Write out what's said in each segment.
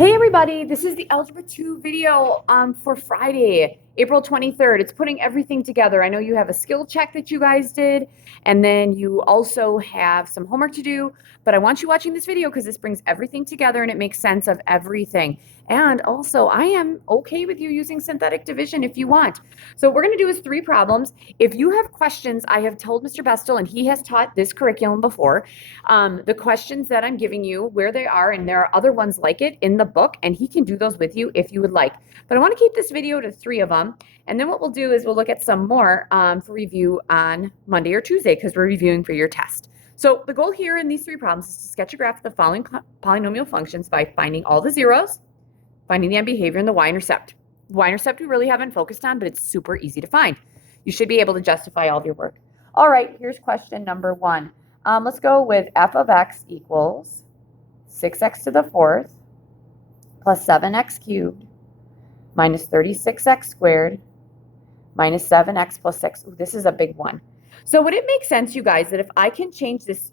Hey everybody, this is the Algebra 2 video for Friday, April 23rd. It's putting everything together. I know you have a skill check that you guys did, and then you also have some homework to do, but I want you watching this video because this brings everything together and it makes sense of everything. And also, I am okay with you using synthetic division if you want. So what we're going to do is 3 problems. If you have questions, I have told Mr. Bestel, and he has taught this curriculum before, the questions that I'm giving you, where they are, and there are other ones like it in the book, and he can do those with you if you would like. But I want to keep this video to 3 of them, and then what we'll do is we'll look at some more for review on Monday or Tuesday because we're reviewing for your test. So the goal here in these 3 problems is to sketch a graph of the following polynomial functions by finding all the zeros, finding the end behavior, and the y-intercept. The y-intercept we really haven't focused on, but it's super easy to find. You should be able to justify all of your work. All right, here's question number 1. Let's go with f of x equals 6x to the 4th plus 7x cubed minus 36x squared minus 7x plus 6. Ooh, this is a big one. So would it make sense, you guys, that if I can change this,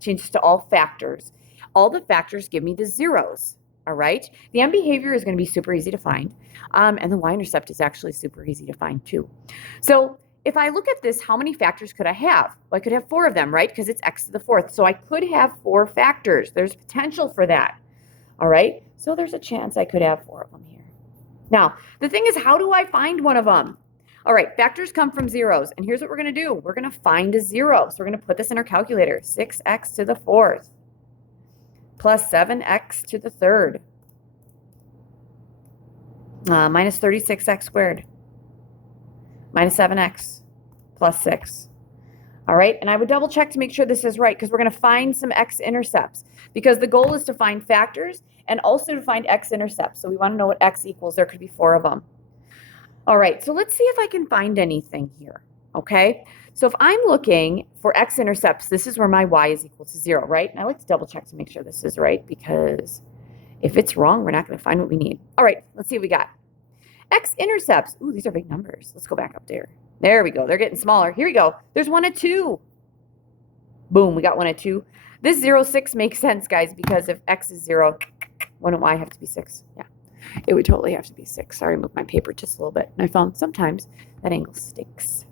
change this to all factors, all the factors give me the zeros, all right? The end behavior is going to be super easy to find, and the y-intercept is actually super easy to find too. So if I look at this, how many factors could I have? Well, I could have 4 of them, right? Because it's x to the 4th. So I could have 4 factors. There's potential for that, all right? So there's a chance I could have 4 of them here. Now, the thing is, how do I find one of them? All right, factors come from zeros. And here's what we're going to do. We're going to find a zero. So we're going to put this in our calculator. 6x to the 4th plus 7x to the 3rd minus 36x squared minus 7x plus 6. All right, and I would double check to make sure this is right because we're going to find some x-intercepts because the goal is to find factors and also to find x-intercepts. So we want to know what x equals. There could be 4 of them. All right, so let's see if I can find anything here, okay? So if I'm looking for x-intercepts, this is where my y is equal to 0, right? And I like to double check to make sure this is right because if it's wrong, we're not going to find what we need. All right, let's see what we got. X-intercepts. Ooh, these are big numbers. Let's go back up there. There we go. They're getting smaller. Here we go. There's 1 and 2. Boom, we got 1 and 2. This 0, 6 makes sense, guys, because if x is 0, wouldn't y have to be 6? Yeah, it would totally have to be 6. Sorry, move my paper just a little bit. I found sometimes that angle stinks.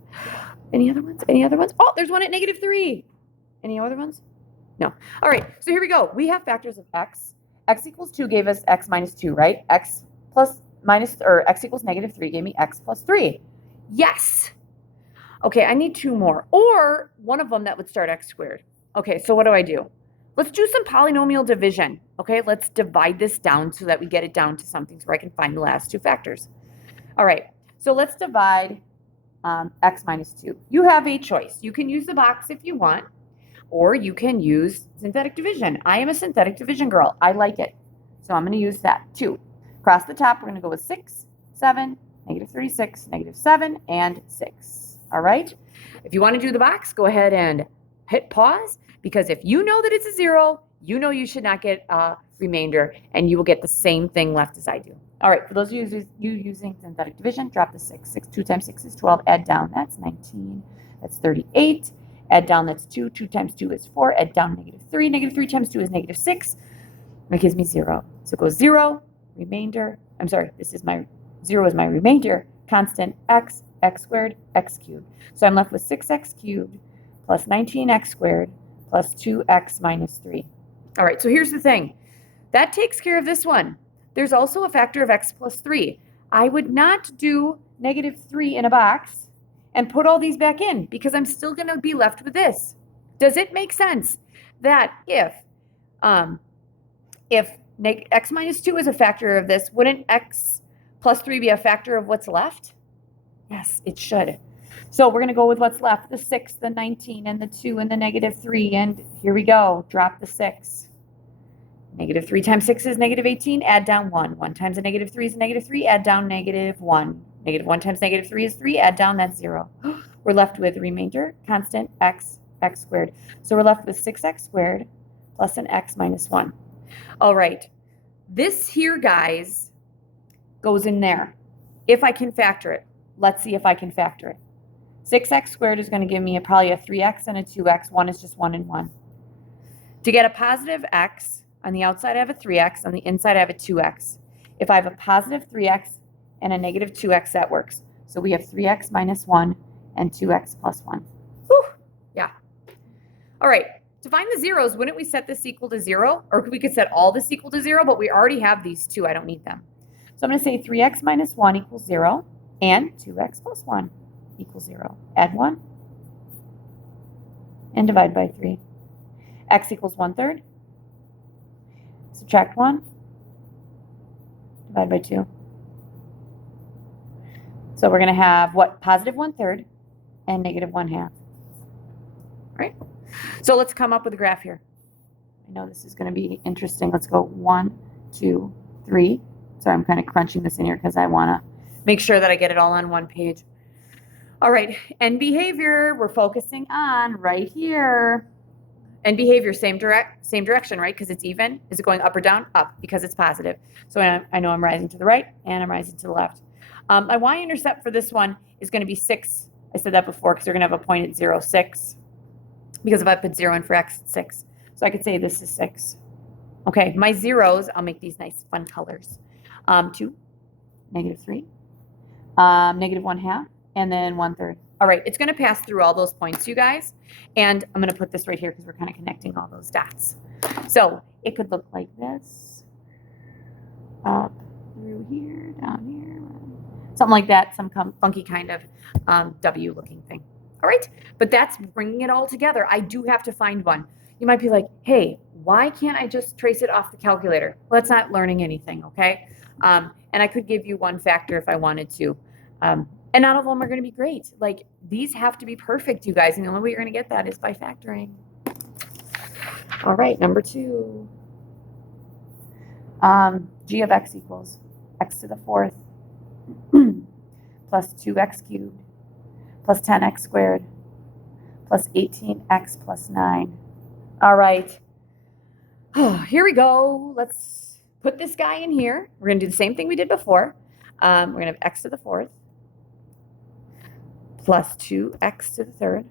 Any other ones? Any other ones? Oh, there's 1 at -3. Any other ones? No. All right, so here we go. We have factors of x. X equals 2 gave us x minus 2, right? X equals -3 gave me x plus 3. Yes. Okay, I need 2 more. Or one of them that would start x squared. Okay, so what do? Let's do some polynomial division. Okay, let's divide this down so that we get it down to something so I can find the last 2 factors. All right, so let's divide x minus 2. You have a choice. You can use the box if you want, or you can use synthetic division. I am a synthetic division girl. I like it. So I'm going to use that. 2. Across the top, we're going to go with 6, 7, -36, -7, and 6. All right? If you want to do the box, go ahead and hit pause, because if you know that it's a 0, you know you should not get a remainder, and you will get the same thing left as I do. All right, for those of you using synthetic division, drop the 6. 2 times 6 is 12. Add down, that's 19. That's 38. Add down, that's 2. 2 times 2 is 4. Add down -3. -3 times 2 is -6. That gives me 0. So it goes 0. Remainder, I'm sorry, this is my 0 is my remainder, constant x squared, x cubed. So I'm left with 6x cubed plus 19x squared plus 2x minus 3. All right, so here's the thing. That takes care of this one. There's also a factor of x plus 3. I would not do -3 in a box and put all these back in because I'm still going to be left with this. Does it make sense that if x minus 2 is a factor of this, wouldn't x plus 3 be a factor of what's left? Yes, it should. So we're going to go with what's left, the 6, the 19, and the 2, and the -3. And here we go. Drop the 6. -3 times 6 is -18. Add down 1. 1 times a -3 is a -3. Add down -1. -1 times -3 is 3. Add down, that's 0. We're left with remainder, constant, x squared. So we're left with 6x squared plus an x minus 1. All right, this here, guys, goes in there. If I can factor it, let's see if I can factor it. 6x squared is going to give me probably a 3x and a 2x. 1 is just 1 and 1. To get a positive x, On the outside, I have a 3x. On the inside, I have a 2x. If I have a positive 3x and a negative 2x, that works. So we have 3x minus 1 and 2x plus 1. Whew, yeah. All right, to find the zeros, wouldn't we set this equal to 0? Or we could set all this equal to 0, but we already have these two. I don't need them. So I'm going to say 3x minus 1 equals 0 and 2x plus 1 equals 0. Add 1 and divide by 3. X equals 1/3. Subtract 1. Divide by 2. So we're going to have what? Positive 1/3 and negative 1/2. Right? So let's come up with a graph here. I know this is going to be interesting. Let's go 1, 2, 3. Sorry, I'm kind of crunching this in here because I want to make sure that I get it all on one page. All right, end behavior, we're focusing on right here. End behavior, same direction, right? Because it's even. Is it going up or down? Up, because it's positive. So I know I'm rising to the right and I'm rising to the left. My y-intercept for this one is going to be 6. I said that before because we're going to have a point at 0, 6. Because if I put 0 in for x, it's 6. So I could say this is 6. Okay, my zeros, I'll make these nice fun colors. 2, negative 3, negative 1/2, and then 1/3. All right, it's going to pass through all those points, you guys. And I'm going to put this right here because we're kind of connecting all those dots. So it could look like this. Up through here, down here. Something like that, some funky kind of W-looking thing. All right, but that's bringing it all together. I do have to find one. You might be like, hey, why can't I just trace it off the calculator? Well, that's not learning anything, okay? And I could give you one factor if I wanted to. And none of them are going to be great. Like, these have to be perfect, you guys. And the only way you're going to get that is by factoring. All right, number 2. G of x equals x to the 4th plus 2x cubed plus 10x squared plus 18x plus 9. All right. Here we go. Let's put this guy in here. We're going to do the same thing we did before. We're going to have x to the 4th plus 2x to the 3rd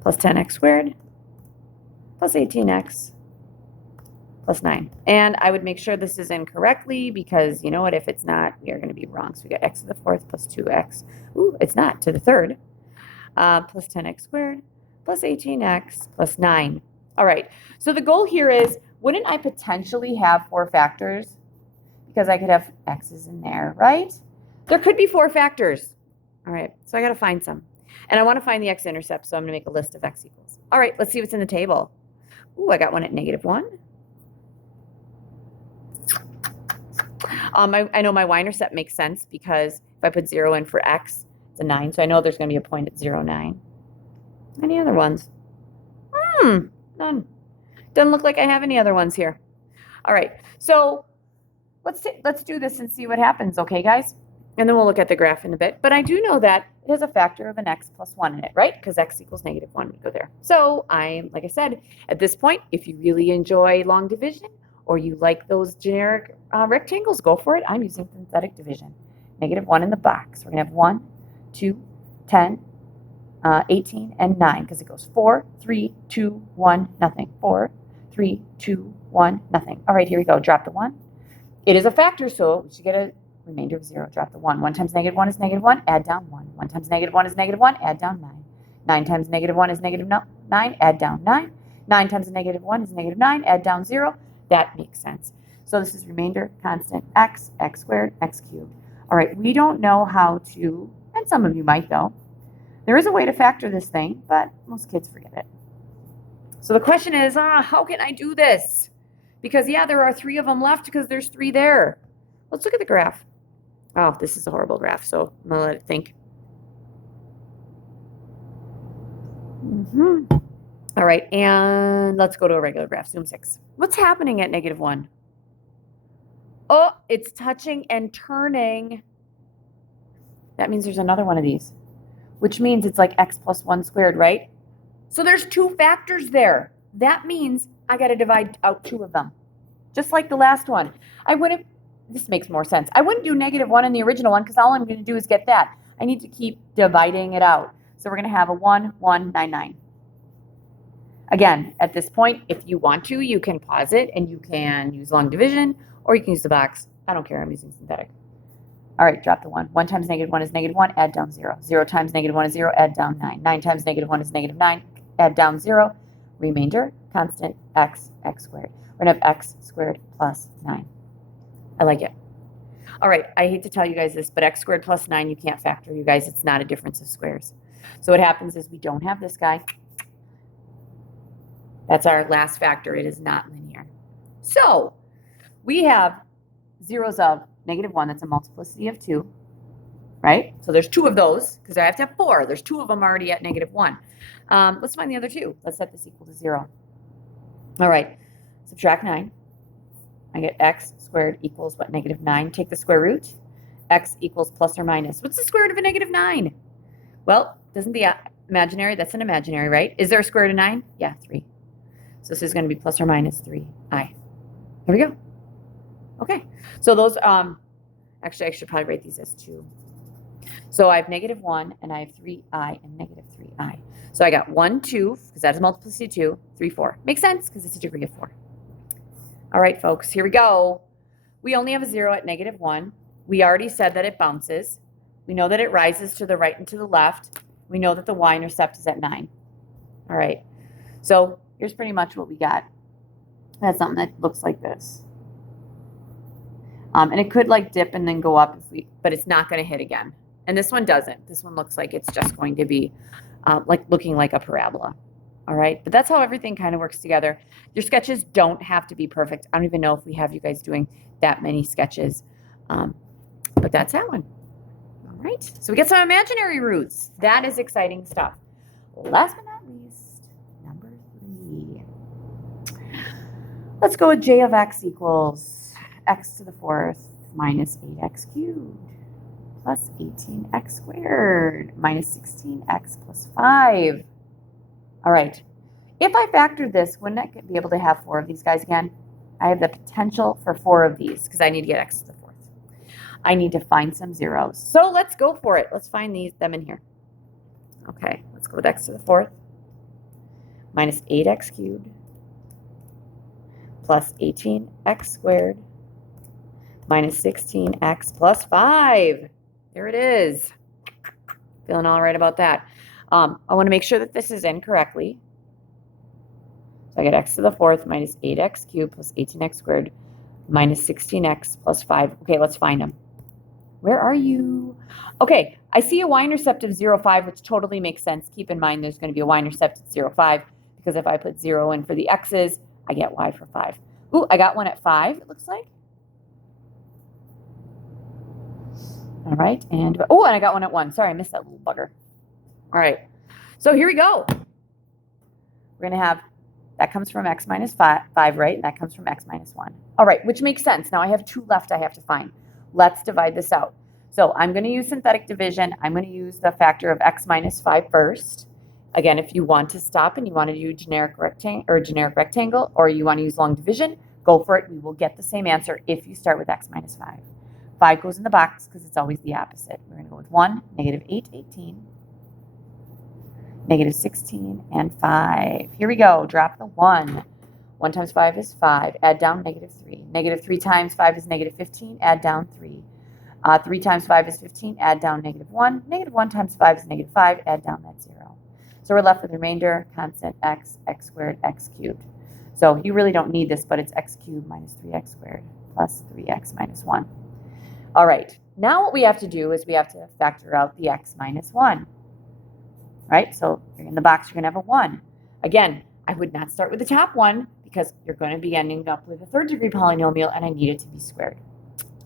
plus 10x squared plus 18x plus 9. And I would make sure this is in correctly because, you know what, if it's not, we are going to be wrong. So we got x to the 4th plus 2x. Ooh, it's not, to the 3rd. Plus 10x squared plus 18x plus 9. All right, so the goal here is, wouldn't I potentially have 4 factors? Because I could have x's in there, right? There could be 4 factors. All right, so I got to find some. And I want to find the x-intercept, so I'm going to make a list of x equals. All right, let's see what's in the table. Ooh, I got one at negative 1. I know my y-intercept makes sense because if I put 0 in for x, it's a 9. So I know there's going to be a point at 0, 9. Any other ones? None. Doesn't look like I have any other ones here. All right, so let's do this and see what happens, okay, guys? And then we'll look at the graph in a bit. But I do know that it has a factor of an x plus 1 in it, right? Because x equals negative 1 would go there. So like I said, at this point, if you really enjoy long division or you like those generic rectangles, go for it. I'm using synthetic division. Negative 1 in the box. We're going to have 1, 2, 10, 18, and 9 because it goes 4, 3, 2, 1, nothing. 4, 3, 2, 1, nothing. All right, here we go. Drop the 1. It is a factor, so we should get a remainder of 0. Drop the 1. 1 times negative 1 is negative 1. Add down 1. 1 times negative 1 is negative 1. Add down 9. 9 times negative 1 is negative 9. Add down 9. 9 times negative 1 is negative 9. Add down 0. That makes sense. So this is remainder constant x, x squared, x cubed. All right, we don't know how to, and some of you might though. There is a way to factor this thing, but most kids forget it. So the question is, how can I do this? Because, yeah, there are 3 of them left because there's 3 there. Let's look at the graph. Oh, this is a horrible graph, so I'm going to let it think. All right, and let's go to a regular graph, zoom 6. What's happening at negative 1? Oh, it's touching and turning. That means there's another one of these, which means it's like x plus 1 squared, right? So there's 2 factors there. That means I got to divide out 2 of them, just like the last one. This makes more sense. I wouldn't do negative 1 in the original one because all I'm going to do is get that. I need to keep dividing it out. So we're going to have a 1, 1, 9, 9. Again, at this point, if you want to, you can pause it and you can use long division, or you can use the box. I don't care, I'm using synthetic. All right, drop the 1. 1 times -1 is -1, add down 0. 0 times -1 is 0, add down 9. 9 times -1 is -9, add down 0. Remainder, constant, x squared. We're going to have x squared plus 9. I like it. All right, I hate to tell you guys this, but x squared plus 9 you can't factor, you guys. It's not a difference of squares. So what happens is we don't have this guy. That's our last factor. It is not linear. So we have zeros of -1. That's a multiplicity of 2, right? So there's 2 of those because I have to have 4. There's 2 of them already at -1. Let's find the other 2. Let's set this equal to 0. All right, subtract 9. I get x squared equals what? -9. Take the square root. X equals plus or minus. What's the square root of a -9? Well, doesn't the imaginary, that's an imaginary, right? Is there a square root of 9? Yeah, 3. So this is going to be plus or minus 3i. Here we go. Okay, so those, actually I should probably write these as 2. So I have -1 and I have 3i and -3i. So I got 1, 2, because that is multiplicity of 2, 3, 4. Makes sense because it's a degree of 4. All right, folks, here we go. We only have a 0 at -1. We already said that it bounces. We know that it rises to the right and to the left. We know that the y-intercept is at 9. All right, so here's pretty much what we got. That's something that looks like this. And it could like dip and then go up, but it's not going to hit again. And this one doesn't. This one looks like it's just going to be like looking like a parabola. All right, but that's how everything kind of works together. Your sketches don't have to be perfect. I don't even know if we have you guys doing that many sketches, but that's that one. All right, so we get some imaginary roots. That is exciting stuff. Last but not least, number 3. Let's go with j of x equals x to the 4th minus 8x cubed plus 18x squared minus 16x plus 5. All right, if I factored this, wouldn't I be able to have 4 of these guys again? I have the potential for 4 of these because I need to get x to the 4th. I need to find some zeros. So let's go for it. Let's find them in here. Okay, let's go with x to the 4th minus 8x cubed plus 18x squared minus 16x plus 5. There it is. Feeling all right about that. I want to make sure that this is in correctly. So I get x to the 4th minus 8x cubed plus 18x squared minus 16x plus 5. Okay, let's find them. Where are you? Okay, I see a y-intercept of 0, 5, which totally makes sense. Keep in mind there's going to be a y-intercept at 0, 5, because if I put 0 in for the x's, I get y for 5. Ooh, I got one at 5, it looks like. All right, and oh, and I got one at 1. Sorry, I missed that little bugger. All right, so here we go. We're going to have, that comes from x minus 5, right? And that comes from x minus 1. All right, which makes sense. Now I have 2 left I have to find. Let's divide this out. So I'm going to use synthetic division. I'm going to use the factor of x minus 5 first. Again, if you want to stop and you want to do generic rectangle, or you want to use long division, go for it. We will get the same answer if you start with x minus 5. 5 goes in the box because it's always the opposite. We're going to go with 1, -8, 18, -16, and 5. Here we go. Drop the 1. 1 times 5 is 5. Add down -3. -3 times 5 is -15. Add down 3. 3 times 5 is 15. Add down -1. -1 times 5 is -5. Add down that 0. So we're left with the remainder, constant x squared, x cubed. So you really don't need this, but it's x cubed minus 3x squared plus 3x minus 1. All right. Now what we have to do is we have to factor out the x minus 1. Right? So in the box, you're going to have a 1. Again, I would not start with the top one because you're going to be ending up with a 3rd degree polynomial and I need it to be squared.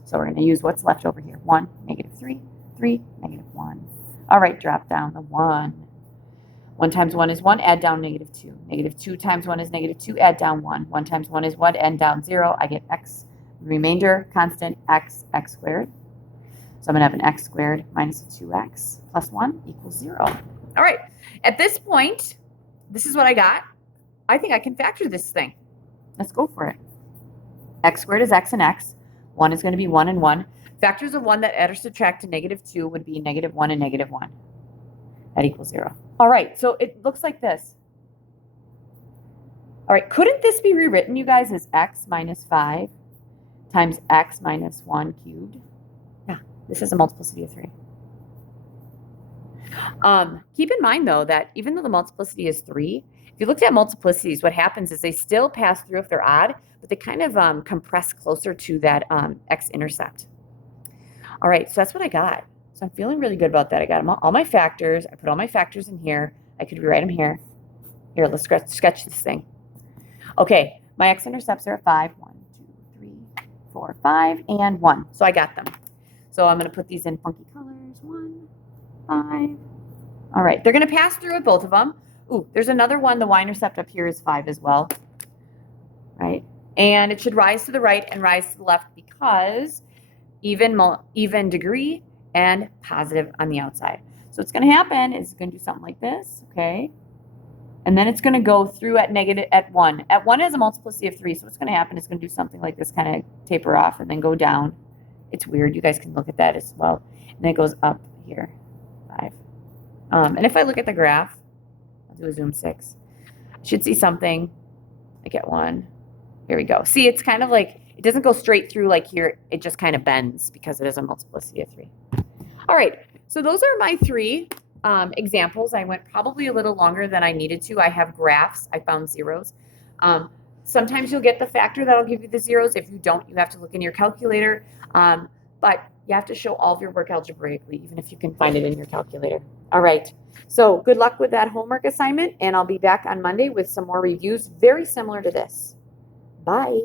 So we're going to use what's left over here. 1, -3, 3, -1. All right, drop down the 1. 1 times 1 is 1, add down -2. -2 times 1 is -2, add down 1. 1 times 1 is 1, add down 0. I get x, remainder, constant, x squared. So I'm going to have an x squared minus a 2x plus 1 equals 0. All right, at this point, this is what I got. I think I can factor this thing. Let's go for it. X squared is x and x. 1 is going to be 1 and 1. Factors of 1 that add or subtract to -2 would be -1 and -1. That equals 0. All right, so it looks like this. All right, couldn't this be rewritten, you guys, as x minus 5 times x minus 1 cubed? Yeah, this is a multiplicity of 3. Keep in mind, though, that even though the multiplicity is 3, if you looked at multiplicities, what happens is they still pass through if they're odd, but they kind of compress closer to that x-intercept. All right, so that's what I got. So I'm feeling really good about that. I got all my factors. I put all my factors in here. I could rewrite them here. Here, let's sketch this thing. Okay, my x-intercepts are 5, 1, 2, 3, 4, 5, and 1. So I got them. So I'm going to put these in funky colors. 1, 5. All right, they're going to pass through with both of them. Ooh, there's another one. The y-intercept up here is 5 as well. Right? And it should rise to the right and rise to the left because even degree and positive on the outside. So what's going to happen is it's going to do something like this, okay? And then it's going to go through at 1. At 1 has a multiplicity of 3, so what's going to happen is it's going to do something like this, kind of taper off and then go down. It's weird. You guys can look at that as well. And then it goes up here, 5. And if I look at the graph, I'll do a zoom 6. I should see something. I get 1. Here we go. See, it's kind of like, it doesn't go straight through like here. It just kind of bends because it is a multiplicity of 3. All right, so those are my 3 examples. I went probably a little longer than I needed to. I have graphs. I found zeros. Sometimes you'll get the factor that'll give you the zeros. If you don't, you have to look in your calculator. But you have to show all of your work algebraically, even if you can find it in your calculator. All right, so good luck with that homework assignment, and I'll be back on Monday with some more reviews very similar to this. Bye.